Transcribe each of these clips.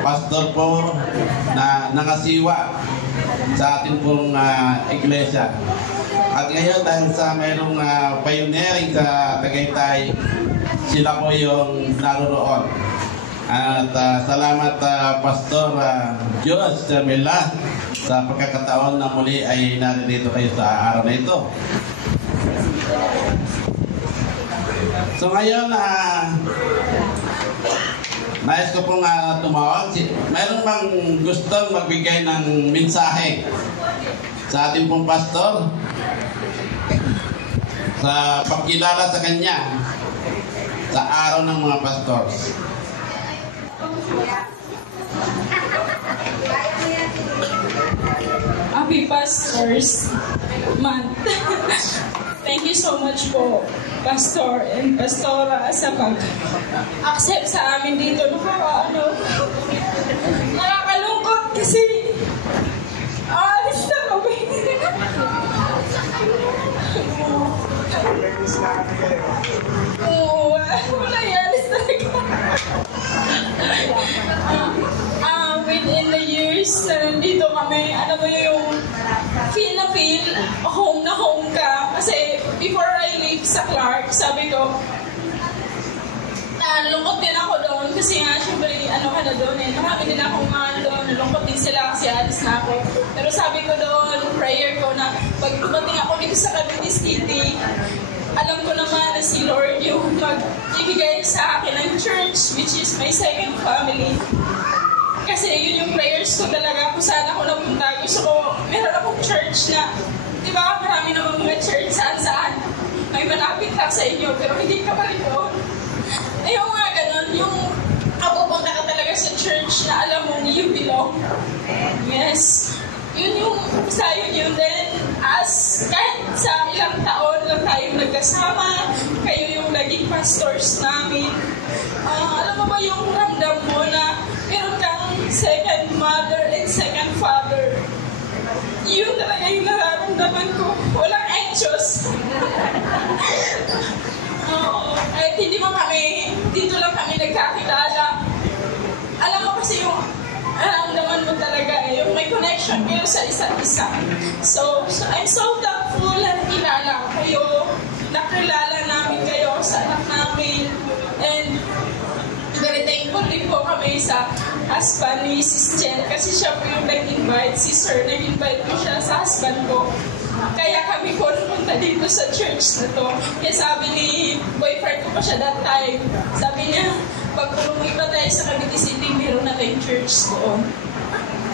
Pastor po na nakasiwa sa ating pong iglesia. At ngayon dahil sa mayroong pioneering sa Tagaytay, sila po yung naroon. At salamat Pastor Diyos Mela sa pagkakataon na muli ay narito kayo sa araw na ito. So ngayon nais ko pong tumawag. Mayroon bang gustong magbigay ng mensahe sa ating pong pastor sa pagkilala sa kanya sa araw ng mga pastors? Happy Pastors Month. Thank you so much po, Pastor and Pastora, sa pag-accept sa amin dito. Nakakalungkot kasi alis na kami. Wala alis talaga. Within the years na nandito kami, alam mo yung feel na home ka. Kasi before I leave sa Clark, sabi ko, nalungkot din ako doon kasi nga, syempre, ano ka na doon eh. Marami din akong doon, nalungkot din sila kasi alis na ako. Pero sabi ko doon, prayer ko na pag dumating ako dito sa Cavite City, alam ko naman na si Lord yung mag-ibigay sa akin ng church, which is my second family. Kasi yun yung prayers ko talaga kung saan ako napunta. Gusto ko, meron akong church na, di ba, marami naman mga church saan-saan. May malapit lang sa inyo, pero hindi ka pa rin doon. Ayaw nga ganun, yung kapupunta ka talaga sa church na alam mong you belong. Yes. Yun yung isa yun. Then, as kahit sa ilang taon lang tayong nagkasama, kayo yung naging pastors namin. Alam mo ba yung ramdam mo na meron kang second mother and second father? Yun talaga yung nararamdaman ko. Walang anxious. Kahit hindi mo kami, dito lang kami nagkakilala. Alam mo kasi yung naramdaman mo talaga yung may connection kayo sa isa't isa. So I'm so thankful na nakilala kayo, nakilala namin kayo sa anak namin, and very thankful din po kami sa husband ni Sis Jen kasi siya po yung nag-invite, si Sir, nag-invite ko siya sa husband ko. Kaya kami po napunta dito sa church na to. Kaya sabi ni boyfriend ko pa siya that time, sabi niya, pag umuwi pa tayo sa Cavite City, meron na tayong church doon.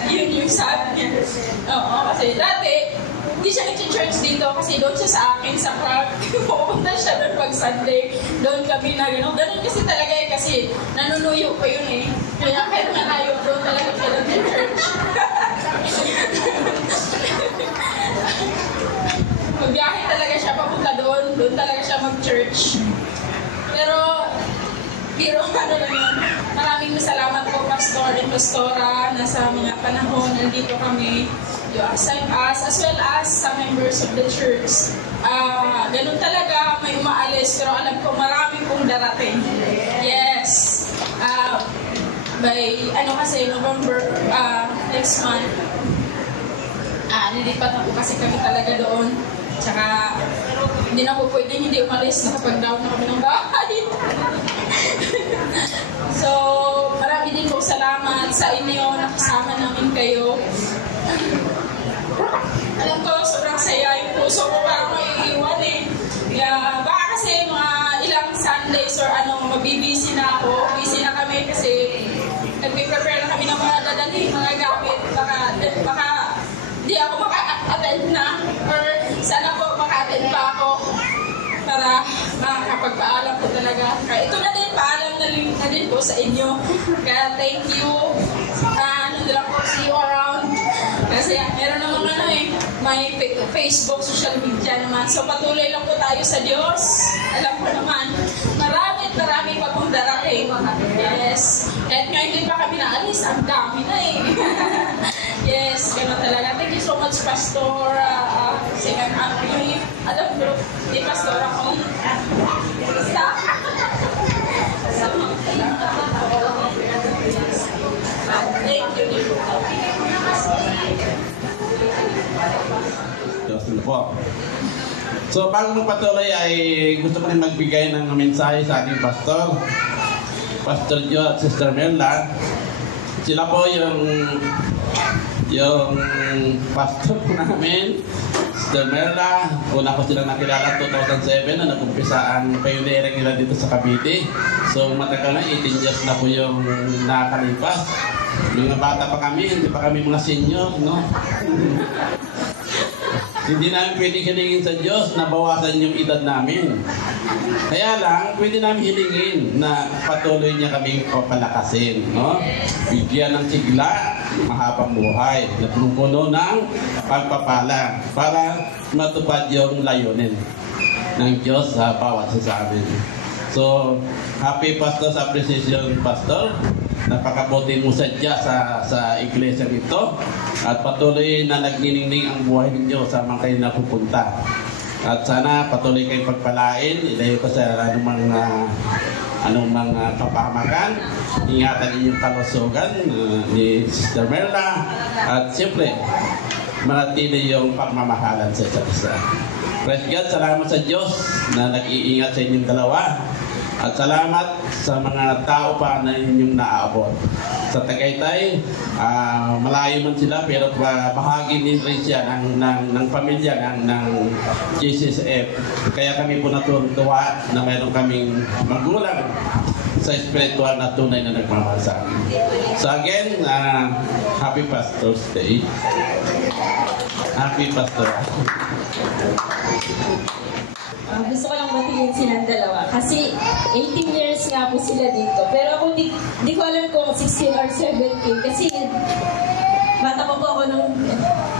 Yun yung sabi niya. Oo, kasi dati, hindi siya nag-church dito kasi doon siya sa akin, sa Prague. Pupunta siya doon pag Sunday. Doon kami na gano'n. Ganun kasi talaga eh, kasi nanunuyo ko yun eh. Kaya kahit malayo, doon talaga siya nag-church. Magbiyahe talaga siya papunta doon. Doon talaga siya mag-church. Pero ano lang yun. Maraming salamat po, Pastor and Pastora, na sa mga panahon nandito kami. You accept us as well as sa members of the church. Ganun talaga, may umaalis, pero alam ko marami pong darating. Yes. By, kasi November, next month, nilipat na po kasi kami talaga doon. Tsaka, hindi na po pwedeng hindi umalis, nakapag-down na kami ng bahay. So, marami din po salamat sa inyo, nakasama namin kayo. Alam ko, sobrang saya yung puso ko, parang maiiwan eh. Kaya, baka kasi mga ilang Sundays or mabibisi na ako. Busy na kami kasi nag-prepare na kami ng mga dadalhin, mga gamit. Baka di ako maka-attend na or sana po maka-attend pa ako para makakapagpaalam po talaga. Kaya ito na din, paalam na din po sa inyo. Kaya thank you. Lang po, see you around. Kasi meron naman may Facebook, social media naman. So patuloy lang po tayo sa Diyos. Alam ko naman, marami pa pong darating. Yes. Kahit ngayon din pa kami naalis, ang dami na eh. Yes, gano'n talaga. Thank you so much, Pastor. Second alam ko, di Pastor ako. Stop. po. So bago magpatuloy ay gusto ko rin magbigay ng mensahe sa ating pastor, Pastor Joe at Sister Merla. Sila po yung pastor po namin, Sister Merla. Una ko silang nakilala 2007 na nag-umpisa ang pioneering nila dito sa Cavite. So matagal na, 18 years na po yung nakalipas. Mga bata pa kami, hindi pa kami mga senior, no? Hindi namin pwede hilingin sa Diyos na bawasan yung edad namin. Kaya lang, pwede namin hilingin na patuloy niya kaming papalakasin, no? Bigyan ng sigla, mahabang buhay, na puno ng pagpapala para matupad yung layunin ng Diyos sa bawat sa amin. So, happy Pastor's Appreciation, Pastor. Napakabuti mo sadya sa iglesia nito at patuloy na nagniningning ang buhay ninyo sa mga kayo napupunta. At sana patuloy kayong pagpalain, ilayo ko sa anong mga kapahamakan. Ingatan ninyong kalusugan ni Sister Merla at siyempre manatili yung pagmamahalan sa isa't isa. Praise God, salamat sa Diyos na nag-iingat sa inyong dalawa. At salamat sa mga tao pa na inyong naaabot. Sa Tagaytay, malayo man sila pero bahagi din rin siya ng pamilya ng GCSF. Kaya kami po natutuwa na mayroon kaming magulang sa spiritual na tunay na nagmamahal sa amin. So again, Happy Pastor's Day. Happy Pastor. Gusto ko lang batiin silang dalawa kasi 18 years nga po sila dito. Pero ako di ko alam kung 16 or 17 kasi bata pa po ako nung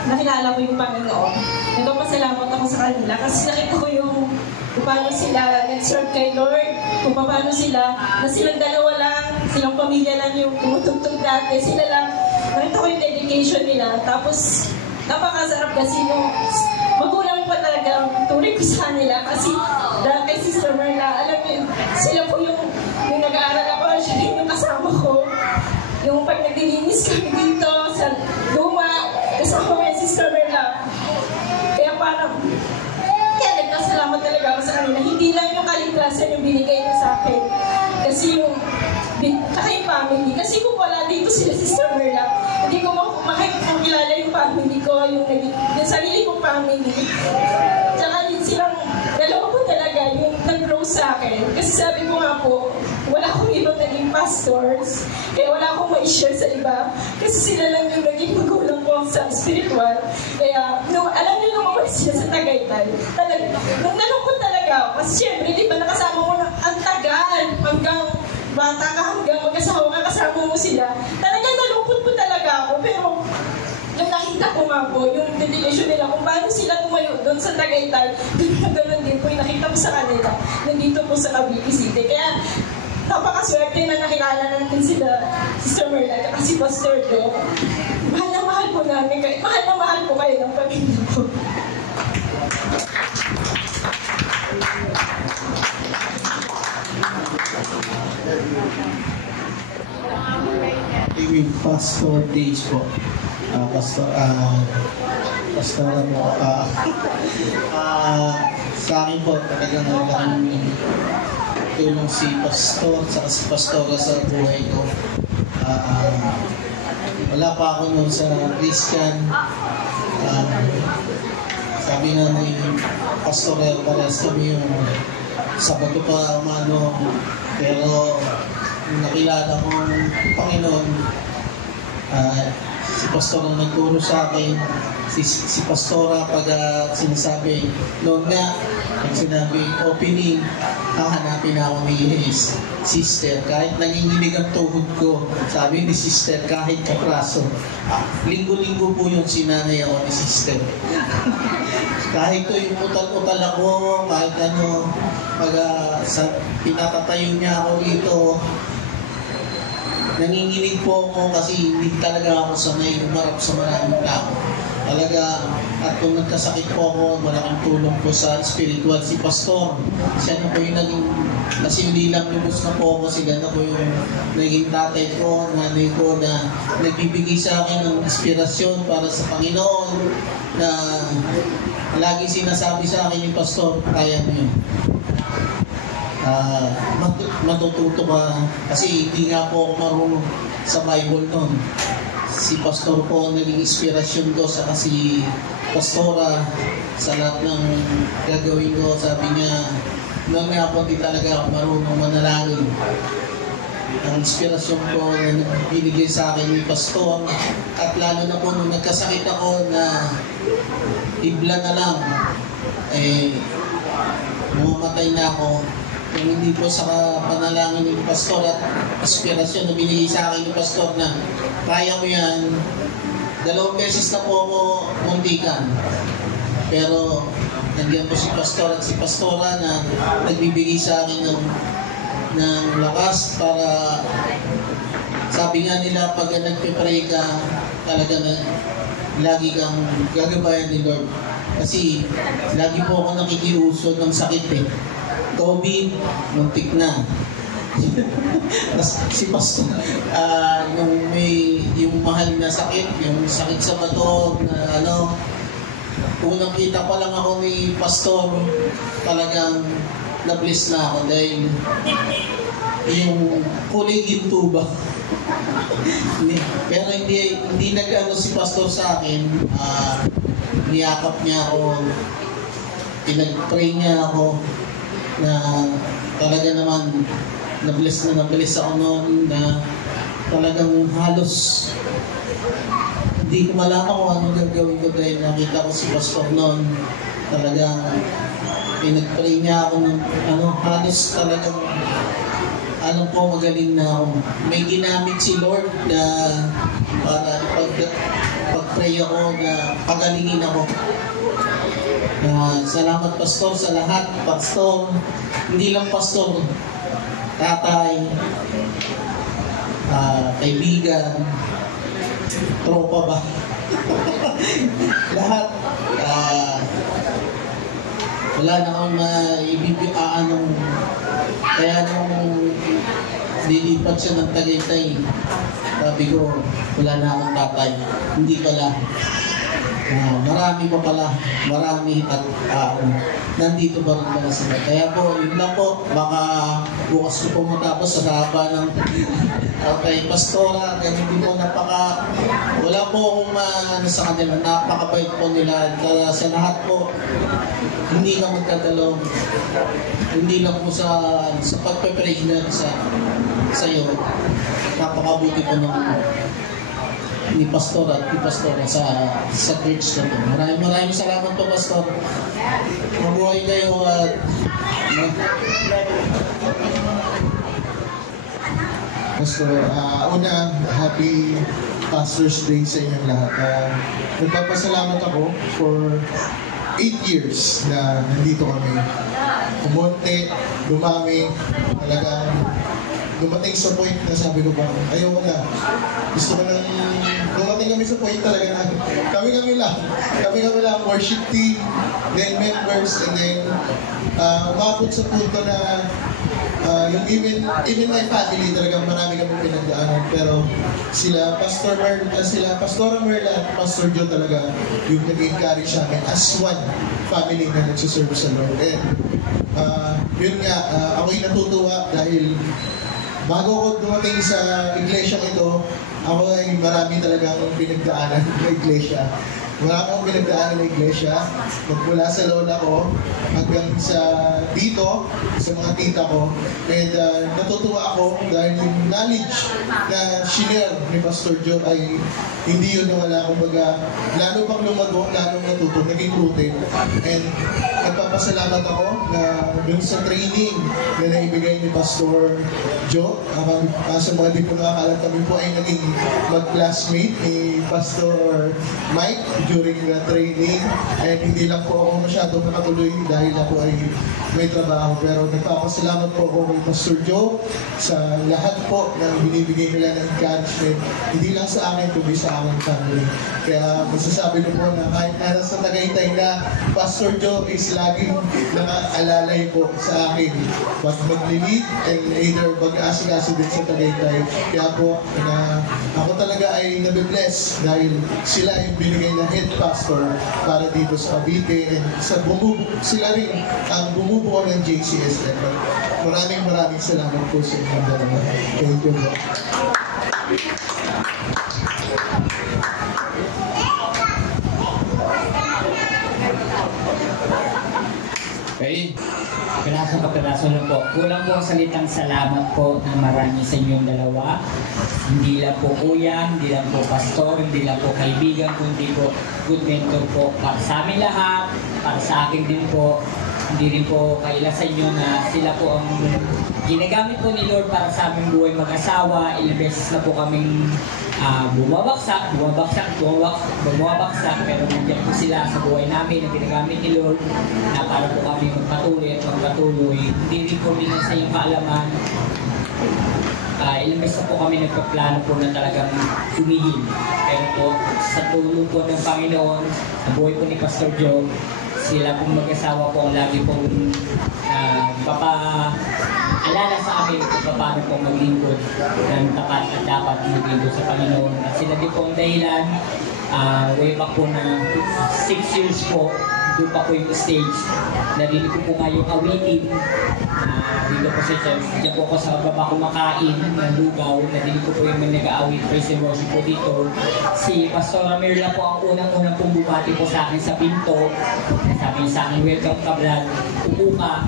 nakilala ko yung Panginoon. Nagpapasalamat ako sa kanila kasi nakita ko yung kung paano sila nag-serve kay Lord, kung paano sila, na silang dalawa lang, silang pamilya lang yung tumutugtog dati, sila lang, nakita ko yung dedication nila. Tapos, napakasarap kasi yung magulang pa talaga tuloy ko sa kanila kasi dahil kay Sister Merla, alam mo sila po yung nag-aaral ako, siya rin yung kasama ko. Yung pag naglilinis kami dito sa luma, kasama ko yung Sister Merla. Kaya parang, kaya nagpasalamat talaga ako sa kanila. Hindi lang yung kaligtasan yung binigay niya sa akin. Kasi yung, tsaka yung family. Kasi kung wala dito sila Sister Merla, hindi ko makikilala yung family ko, yung sarili kong family. Tsaka din silang, dalawa ko talaga yung nag-grow sa akin. Kasi sabi ko nga po, wala akong ibang naging pastors, kaya wala akong ma-share sa iba. Kasi sila lang yung naging magulang ko sa spiritual. Kaya, alam niyo nung umalis sila sa Tagaytay, nung nalungkot talaga ako. Kasi syempre, di ba nakasama mo na ang tagal, hanggang bata ka, hanggang mag-asawa ka, kasama mo sila. Talagang nalungkot po talaga ako, pero yung nakita ko nga po, yung dedication nila, kung paano sila tumayo doon sa Tagaytay, gano'n din po yung nakita ko sa kanila, nandito po sa Cavite City. Kaya, napakaswerte na nakilala natin sila, Sister Merla, at si Pastor Joe. Mahal na mahal po namin kayo. Mahal na mahal po kayo ng pamilya ko. Yung Pastor Days po. Pastor po. Sa akin po, talagang tulong si Pastor at si Pastora sa buhay ko. Wala pa ako noon sa Christian. Sabi nga ni Pastor parehas kami yung Sabado pa umano, pero nakilala ko ng Panginoon. Si Pastor ang nagturo sa akin, si Pastora pag sinasabi noon nga, pag sinabi opening, hahanapin ako ni Sister. Kahit nanginginig ang tuhod ko, sabi ni Sister, kahit kapraso. Linggo-linggo po yung sinanay ako ni Sister. Kahit ko yung utal-utal ako, kahit ano, pag pinatatayo niya ako dito, nanginginig po ako kasi hindi talaga ako sanay umarap sa maraming tao. Talaga, at kung nagkasakit po ako, malaking tulong po sa spiritual si Pastor. Siya na po yung naging, kasi hindi lang lubos na po ako, sila na po yung naging tatay ko, nanay ko na nagbibigay sa akin ng inspirasyon para sa Panginoon na lagi sinasabi sa akin ni Pastor, kaya mo yun. Matututo ka, kasi hindi nga po ako marunong sa Bible noon. Si Pastor po naging inspirasyon ko, sa kasi Pastora, sa lahat ng gagawin ko. Sabi niya, noon nga po di talaga ako marunong manalangin. Ang inspirasyon ko na binigay sa akin ni Pastor, at lalo na po nung nagkasakit ako na ibla na lang, mamamatay na ako. Kung hindi po sa panalangin ni Pastor at inspirasyon na binigay sa akin ni Pastor na kaya mo yan, 2 beses na po ako muntikan. Pero nandiyan po si Pastor at si Pastora na nagbibigay sa akin ng lakas para, sabi nga nila, pag nagpipray ka, talaga na lagi kang gagabayan ni Lord. Kasi lagi po ako nakikiusod ng sakit COVID, muntik na. Si Pastor, nung may yung mahal na sakit, yung sakit sa bato, na unang kita pa lang ako ni Pastor, talagang na-bless na ako dahil yung kulay ginto ba. Pero hindi nag-ano si Pastor sa akin, niyakap niya ako, pinag-pray niya ako, na talaga naman na-bless ako noon, na talagang halos hindi ko malaman kung anong gagawin ko dahil nakita ko si Pastor noon, talagang pinag-pray niya ako ng halos talagang alam ko magaling na ako. May ginamit si Lord na para pag-pray ako na pagalingin ako. Salamat Pastor sa lahat. Pastor, hindi lang Pastor, tatay, kaibigan, tropa ba? Lahat. Wala na akong maibibigay kaya nung lilipat siya ng Tagaytay, sabi ko, wala na akong tatay. Hindi pala. Marami pa pala. Marami at nandito ba rin pala sila. Kaya po, yun lang po. Baka bukas ko po matapos sa haba ng kay Pastora. Ganun din po wala po akong sa kanila. Napakabait po nila. Sa lahat po, hindi lang magdadalaw. Hindi lang po sa pagpe-pray na sa iyo. Napakabuti po ni Pastor at ni Pastora sa church na po. Maraming salamat po, Pastor. Mabuhay kayo at Pastor, una, happy Pastor's Day sa inyong lahat. Nagpapasalamat ako for 8 years na nandito kami. Umunti, dumami, talagang dumating sa point na sabi ko ba, ayaw ko na. Gusto ko nang dumating kami sa point talaga na kami lang, worship team, then members, and then umabot sa punto na yung even my family talagang marami kami pinagdaanan, pero Pastora Merla at Pastor Joe talaga yung nag-encourage sa amin as one family na nagsiserve sa Lord. And yun nga, ako'y natutuwa dahil bago ko dumating sa iglesia ito, ako ay marami talagang pinagdaanan na iglesia. Marami akong pinagdaanan na iglesia. Magmula sa lola ko hanggang sa dito, sa mga tita ko. And natutuwa ako dahil yung knowledge na shinare ni Pastor Joe ay hindi yun nawala. Kumbaga, lalo pang lumago, lalo natuto, naging rooted. And nagpapasalamat ako na dun sa training na naibigay ni Pastor Joe. Sa mga di po nakakalat, kami po ay naging mag-classmate ni Pastor Mike during the training. And hindi lang po ako masyadong nakatuloy dahil ako ay may trabaho. Pero nagpapasalamat po ako kay Pastor Joe sa lahat po na binibigay nila ng encouragement. Hindi lang sa akin, kundi sa aming family. Kaya masasabi ko po na kahit nasa Tagaytay na, Pastor Joe is laging nakaalalay po sa akin. Mag-lead and either mag-asikaso din sa Tagaytay. Kaya po, ako talaga ay nabibless dahil sila yung binigay na head pastor para dito sa Cavite, and sila rin ang bumubuo ng JCS Network. Maraming salamat po sa inyong dalawa. Thank you po. Okay. Kapiraso na po. Kulang po ang salitang salamat po ng marami sa inyong dalawa. Hindi lang po kuya, hindi lang po pastor, hindi lang po kaibigan, kundi po good mentor po para sa amin lahat, para sa akin din po. Hindi rin po kaila sa inyo na sila po ang ginagamit po ni Lord para sa aming buhay mag-asawa. Ilang beses na po kaming bumabaksak, pero nandiyan po sila sa buhay namin na ginagamit ni Lord na para po kami magpatuloy at magpatuloy. Hindi rin po nila sa iyong kaalaman. Ilang beses na po kami nagpaplano po na talagang humihil. Pero po sa tulong po ng Panginoon, sa buhay po ni Pastor Joe, sila pong mag-asawa po ang lagi pong alala sa amin kung paano pong maglingkod ng tapat at dapat maglingkod sa Panginoon. At sila din po ang dahilan, way back po na 6 years po, doon pa po yung stage. Narinig ko po nga yung awitin dito po sa church. Diyan po ako sa baba kumakain ng lugaw. Narinig ko po yung nag-aawit, praise and worship po dito. Si Pastor Mirla po ang unang-unang pong bumati po sa akin sa pinto. Sabi niya sa akin, welcome ka Brad, upo ka.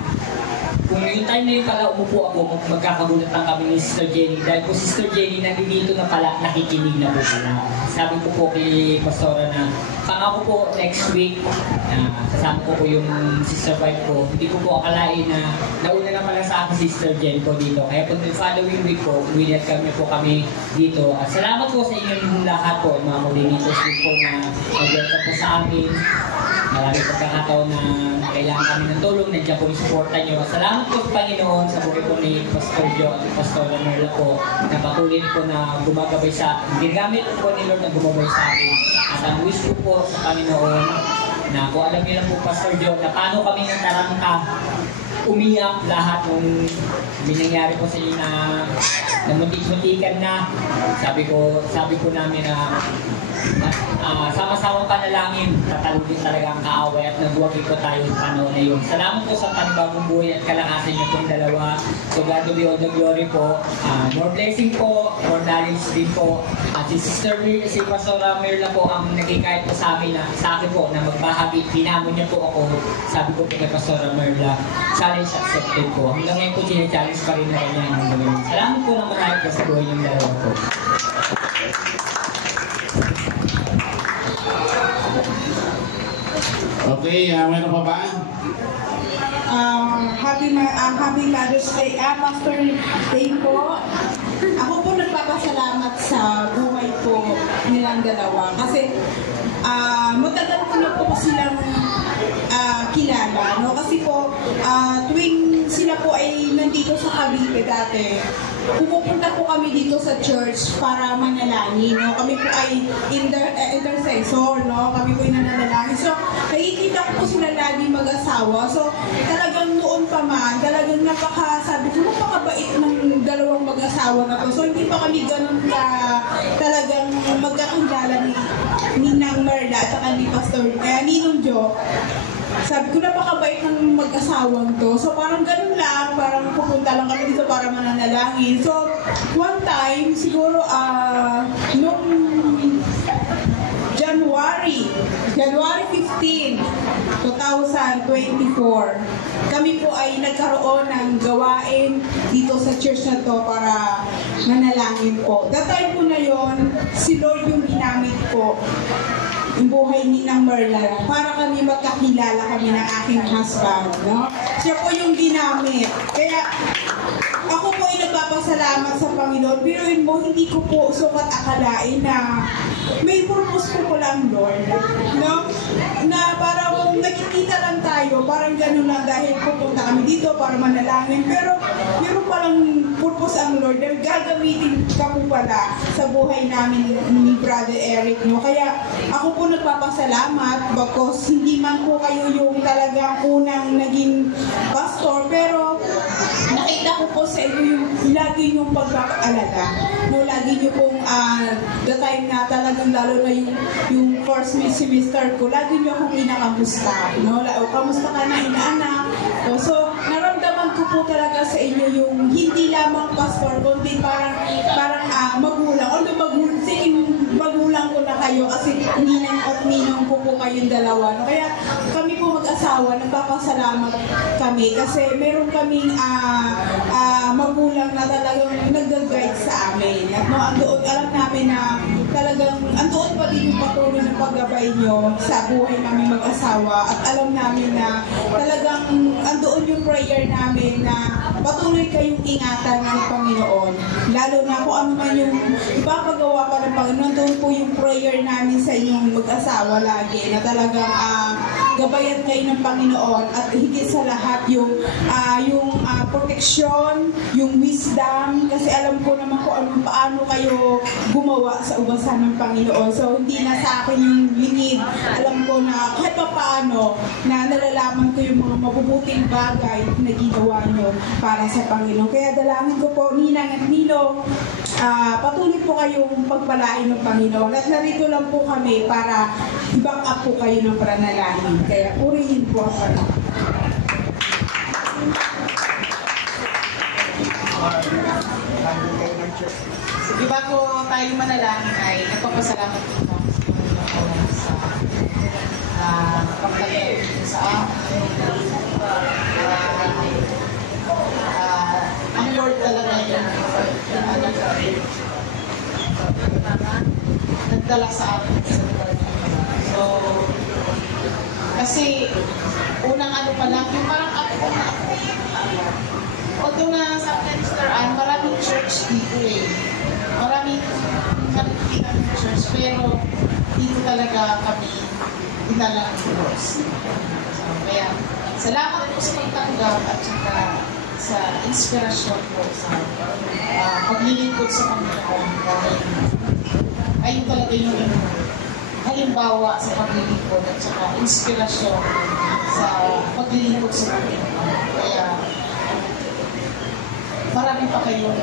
Kung yung time na yun pala umupo ako, magkakagulat lang kami ni Sister Jenny. Dahil po Sister Jenny nandito na pala, nakikinig na po pala. Sabi ko po kay Pastora na, pangako po next week, kasama ko po yung sister wife ko. Hindi ko po akalain na nauna na pala sa akin Sister Jenny po dito. Kaya po the following week po, welcome po kami dito. At salamat po sa inyong lahat po, mga coordinators din po na mag-welcome po sa amin. Maraming pagkakataon na kailangan kami ng tulong, nandiyan po yung suporta nyo. Salamat po sa Panginoon sa buhay po ni Pastor Joe at Pastor Merla po na patuloy po na gumagabay sa, ginagamit po ni Lord na gumagabay sa akin. At ang wish ko po sa Panginoon na kung alam niyo lang po Pastor Joe na paano kami natarangka, umiyak lahat nung binangyari po sa inyo na namuntik-muntikan na. Sabi ko namin na sama-sama panalangin, tatalugin talaga ang kaaway at nagwagi po tayo sa panahon na yun. Salamat po sa panibagong buhay at kalakasan niyo pong dalawa. So God will be all the glory po. More blessing po, more knowledge din po. At si Sister Mir, si Pastor Mirla po ang nagkikayat po sa akin po na magbahagi. Pinamon niya po ako. Sabi ko po kay Pastor Mirla, challenge accepted po. Hanggang ngayon po challenge pa rin na kanya ng gagawin. Salamat po ng marami po sa buhay niyong dalawa po. Okay, meron pa ba? Happy Mother's Day. Pastor Day po. Ako po nagpapasalamat sa buhay po nilang dalawa. Kasi matagal ko na po silang kilala. No? Kasi po, tuwing sila po ay nandito sa Cavite dati, pumupunta po kami dito sa church para manalangin. No? Kami po ay intercessor. No? Kami po ay nananalangin. So, nakikita ko po sila lagi mag-asawa. So, talagang noon pa man, talagang sabi ko, napakabait ng dalawang mag-asawa na to. So, hindi pa kami ganun talagang magkakilala ni Nang Merla at saka ni Pastor, Ninong Joe. Sabi ko, napakabait ng mag-asawang to. So, parang ganun lang, parang pupunta lang kami dito para mananalangin. So, one time, siguro, nung January 15, 2024, kami po ay nagkaroon ng gawain dito sa church na to para manalangin po. That time po na yon, si Lord yung ginamit po yung buhay ni Nang Merla para kami magkakilala kami ng aking husband. No? Siya po yung ginamit. Kaya ako po ay nagpapasalamat sa Panginoon. Biruin mo, hindi ko po sukat akalain na may purpose po pala ang Lord. No? Na parang nakikita lang tayo, parang gano'n lang dahil pupunta kami dito para manalangin. Pero meron palang purpose ang Lord dahil gagamitin ka po pala sa buhay namin ni Brother Eric. No? Kaya ako po nagpapasalamat because hindi man po kayo yung talagang unang naging pastor, pero nakita ko po sa inyo yung lagi yung pagkakaalala. No, lagi nyo pong the time na talagang lalo na yung first semester ko, lagi nyo akong inakamusta. No? Kamusta ka na inaanak? So, naramdaman ko po talaga sa inyo yung hindi lamang pastor, kundi parang magulang. Although magulang ko na kayo kasi ninang at ninong po kayong dalawa. No? Kaya kami po mag-asawa, nagpapasalamat kami kasi meron kaming magulang na talagang nag-guide sa amin. At no, andoon, alam namin na talagang andoon pa din yung patuloy ng paggabay nyo sa buhay namin mag-asawa. At alam namin na talagang andoon yung prayer namin na patuloy kayong ingatan ng Panginoon. Lalo na kung ano man yung ipapagawa pa ng Panginoon, doon po yung prayer namin sa inyong mag-asawa lagi na talagang gabayan kayo ng Panginoon at higit sa lahat yung proteksyon, yung wisdom, kasi alam ko naman kung paano kayo gumawa sa ubasan ng Panginoon. So, hindi na sa akin yung lingid. Alam ko na kahit pa paano na nalalaman ko yung mga mabubuting bagay na ginawa nyo para sa Panginoon. Kaya dalangin ko po, Ninang at Nino, patuloy po kayong pagpalain ng Panginoon. At narito lang po kami para i-back up po kayo ng pananalangin. Kaya purihin po ang Panginoon. Sige, bago tayo manalangin ay nagpapasalamat po sa pagtagay sa amin. Ang Lord talaga yung nagdala sa amin. So, kasi unang ano pa lang, yung parang ako na ako. Although na sa Mr. Ann, maraming church dito eh. Maraming nakikita ng church, pero dito talaga kami dinala ng Diyos. So, kaya, salamat po sa pagtanggap at saka sa inspirasyon po sa paglilingkod sa Panginoon. Ayun talaga yung halimbawa sa paglilingkod at saka inspirasyon sa paglilingkod sa Panginoon. Kaya, marami pa kayong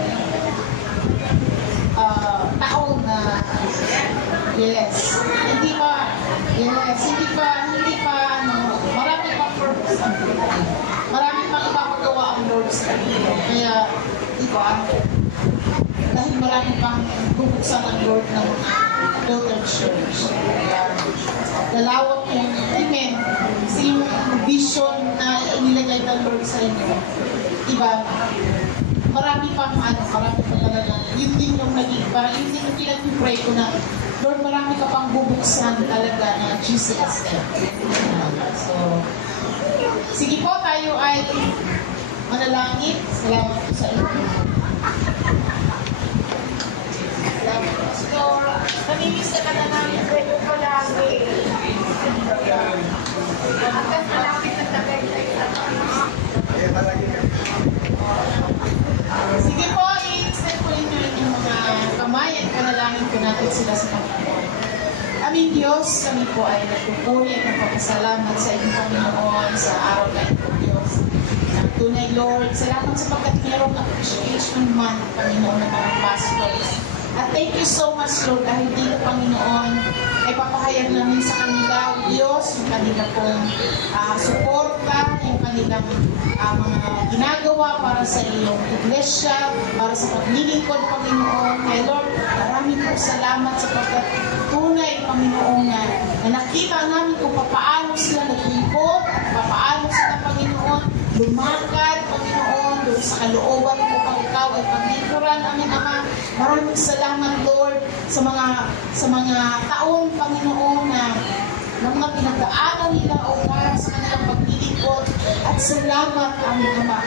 taon na hindi pa marami pa purpose ang Panginoon. Marami pang ipapagawa ang Lord sa inyo. Kaya, dahil marami pang bubuksan ang Lord ng Daughter Church. Kaya, dalawang yung amen. Kasi yung vision na inilagay ng Lord sa inyo, marami pang talaga. Yun din yung naging, yun din yung pinag-pray ko na, Lord, marami ka pang bubuksan talaga na GCSF. So, sige po, tayo ay manalangin. Salamat po sa inyo. Salamat po. So, namimiss ka na namin kayo po lagi. Hanggang malapit na tagay tayo. Sige po, i-extend po ninyo yung mga kamay at panalangin po natin sila sa Panginoon. Aming Diyos, kami po ay nagpupuri at nagpapasalamat sa inyong Panginoon sa araw na ito, Diyos. Tunay, Lord, salamat sa pagkat mayroong appreciation month, Panginoon, ng mga pastors. At thank you so much, Lord, dahil dito, Panginoon, ay papahayag namin sa kanila, Diyos, yung kanila pong suporta, yung kanilang mga ginagawa para sa iyong iglesia, para sa paglilingkod, Panginoon. Kaya Lord, maraming po salamat sa pagkatunay, Panginoon, na nakita namin kung paano sila naglingkod, paano sila, Panginoon, lumakad, Panginoon, doon sa kalooban mo, pang ikaw ay paglingkuran, aming Ama. Maraming salamat, Lord, sa mga taon, Panginoon, na mga pinagdaanan nila o para sa kanilang paglilingkod. At salamat, aming Ama,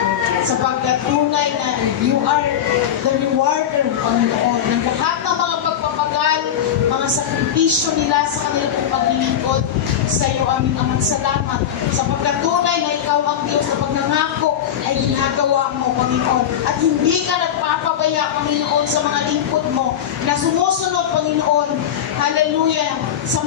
sapagkat tunay na you are the rewarder, Panginoon, ng lahat ng mga pagpapagal, mga sakripisyo nila sa kanilang paglilingkod. Sa iyo, aming Ama, salamat, sapagkat tunay na ikaw ang Diyos na pagnangako ay ginagawa mo, Panginoon. At hindi ka nagpapabaya, Panginoon, sa mga lingkod mo na sumusunod Panginoon, hallelujah, sa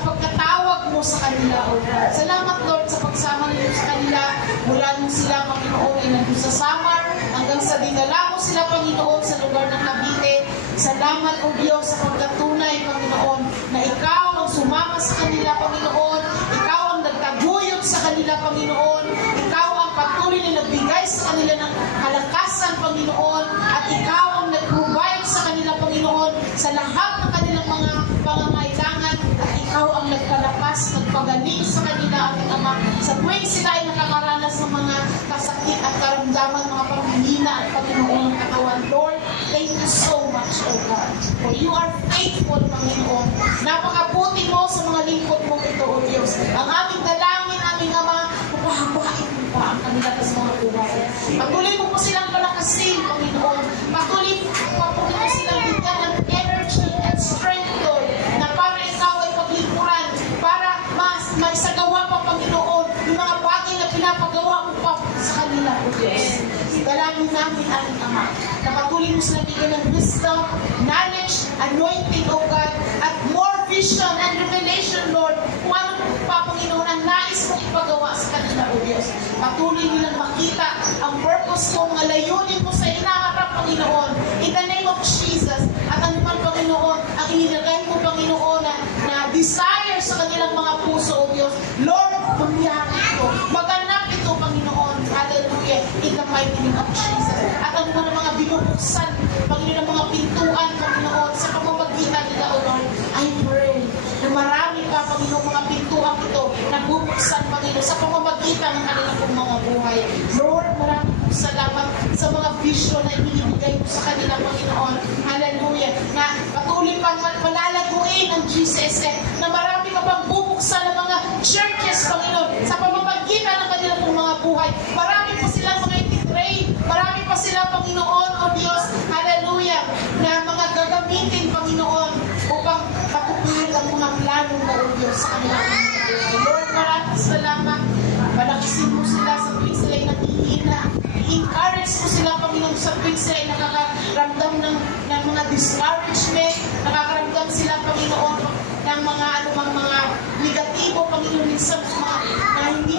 pagkatawag mo sa kanila, O God. Salamat, Lord, sa pagsama ninyo sa kanila, mula nung sila, Panginoon, ay nandun sa Samar, hanggang sa dinala mo sila, Panginoon, sa lugar ng Cavite. Salamat, O Diyos, sa pagkatunay, Panginoon, na ikaw ang sumama sa kanila, Panginoon, ikaw ang nagtaguyod sa kanila, Panginoon, ikaw ang patuloy na nagbigay sa kanila ng kalakasan, Panginoon, at ikaw ang nag-provide sa kanila, Panginoon, sa lahat ng kanilang mga pangangailangan, at ikaw ang nagpalakas, nagpagaling sa kanila, ating Ama, sa tuwing sila ay nakakaranas ng mga kasakit at karamdaman, mga pamilina at Panginoon ng katawan. Lord, thank you so much, O God, for you are faithful, Panginoon. Napakabuti mo sa mga lingkod mo ito, O Diyos. Ang aming dalangin, aming Ama, mapahabain mo pa ang kanila sa mga buhay. Patuloy mo po silang palakasin, Panginoon. Patuloy mo silang bigyan ng energy and strength, Lord, na para ikaw ay paglingkuran, para mas may sagawa pa, Panginoon, yung mga bagay na pinapagawa mo pa sa kanila, O Diyos. Dalangin namin, aming Ama, na patuloy mo silang bigyan ng wisdom, knowledge, anointing, O God, at more vision and revelation, Lord, kung ano pa, Panginoon, ang nais mong ipagawa sa kanila, O Diyos. Patuloy nilang makita ang purpose mo, ang layunin mo sa inaharap, Panginoon, in the name of Jesus. At ano man, Panginoon, ang inilagay mo, Panginoon, na desire sa kanilang mga puso, O Diyos, Lord, mangyari ito, maganap ito, Panginoon, hallelujah, in the mighty name of Jesus. At ano man ang mga binubuksan, Panginoon, ang mga pintuan, Panginoon, sa pamamagitan nila, O Lord, I pray na marami pa, Panginoon, mga pintuan ito na bubuksan, Panginoon, sa pamamagitan ng kanilang mga buhay. Lord, maraming salamat sa mga vision na ibinibigay mo sa kanila, Panginoon. Hallelujah. Na patuloy pang malalaguin ang GCSF, na marami ka pang bubuksan ng mga churches, Panginoon, sa pamamagitan ng kanilang mga buhay. Marami pa silang mga ititrain, marami pa sila, Panginoon, O Diyos, hallelujah, na mga gagamitin, Panginoon, upang patutuloy ang mga plano mo, O Diyos, sa kanilang mga buhay. Lord, maraming salamat. Palakasin mo sila sa tuwing sila ay naghihina. I-encourage mo sila, Panginoon, sa tuwing sila ay nakakaramdam ng mga discouragement. Nakakaramdam sila, Panginoon, ng mga anumang mga negatibo, Panginoon, minsan na hindi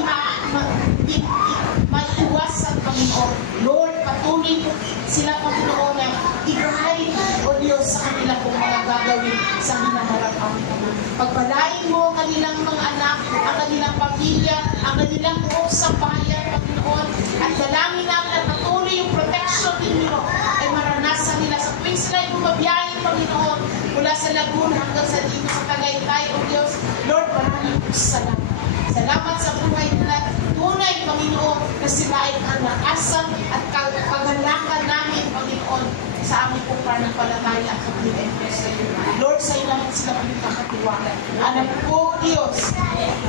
maiiwasan, Panginoon. Lord, patuloy mo sila, Panginoon, na i-guide, O Diyos, sa kanila kung mga gagawin sa hinaharap, Panginoon. Pagpalain mo ang kanilang mga anak, ang kanilang pamilya, ang kanilang buong sambahayan, Panginoon. At dalangin namin at patuloy yung protection ninyo ay maranasan nila sa tuwing sila ay bumabiyahin, Panginoon, mula sa Laguna hanggang sa dito sa Tagaytay, O Diyos. Lord, maraming salamat. Salamat sa buhay nila. Tunay, Panginoon, na sila ay kalakasan at kagalakan namin, Panginoon, sa aming pong pananampalataya at pag-ibig sa iyo. Lord, sa iyo naman sila magkakatiwala. Alam ko, Diyos,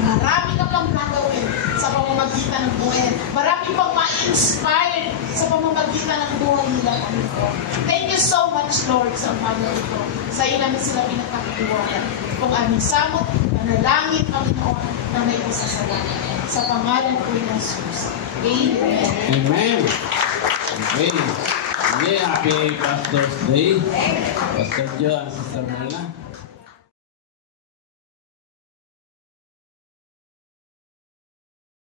marami ka pang gagawin sa pamamagitan ng buhay. Marami pang ma-inspire sa pamamagitan ng buhay nila, Panginoon. Thank you so much, Lord, sa umaga ito. Sa iyo namin sila pinagkakatiwala. Kung aming samot, nanalangin, Panginoon, na may pasasalamat. Sa pangalan ko ng Jesus. Amen. Amen. Okay. Yeah, happy Pastor's Day. Pastor Joe and Sister Marla.